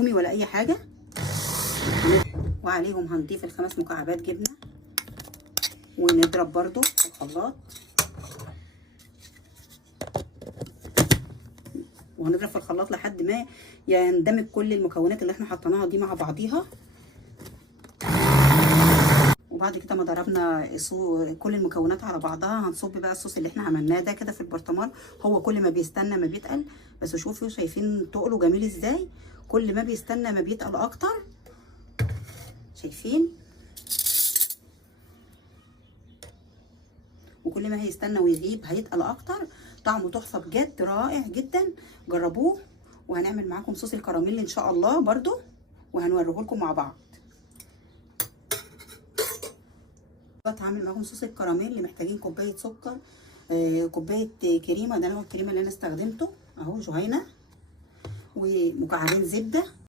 رومي ولا اي حاجه. وعليهم هنضيف ال5 مكعبات جبنه ونضرب برضو في الخلاط، وهنضرب في الخلاط لحد ما يندمج كل المكونات اللي احنا حطيناها دي مع بعضيها. وبعد كده ما ضربنا كل المكونات على بعضها، هنصب بقى الصوص اللي احنا عملناه ده كده في البرطمان. هو كل ما بيستنى ما بيتقل، بس شوفوا شايفين تقله جميل ازاي، كل ما بيستنى ما بيتقل اكتر. شايفين؟ وكل ما هيستنى ويغيب هيتقل اكتر. طعمه تحفه بجد، رائع جدا، جربوه. وهنعمل معاكم صوص الكراميل ان شاء الله برضو، وهنوريه لكم مع بعض. هعمل معاكم صوص الكراميل اللي محتاجين كوبايه سكر، كوبايه كريمه، ده نوع الكريمه اللي انا استخدمته اهو، جهينه، ومكعبين زبده.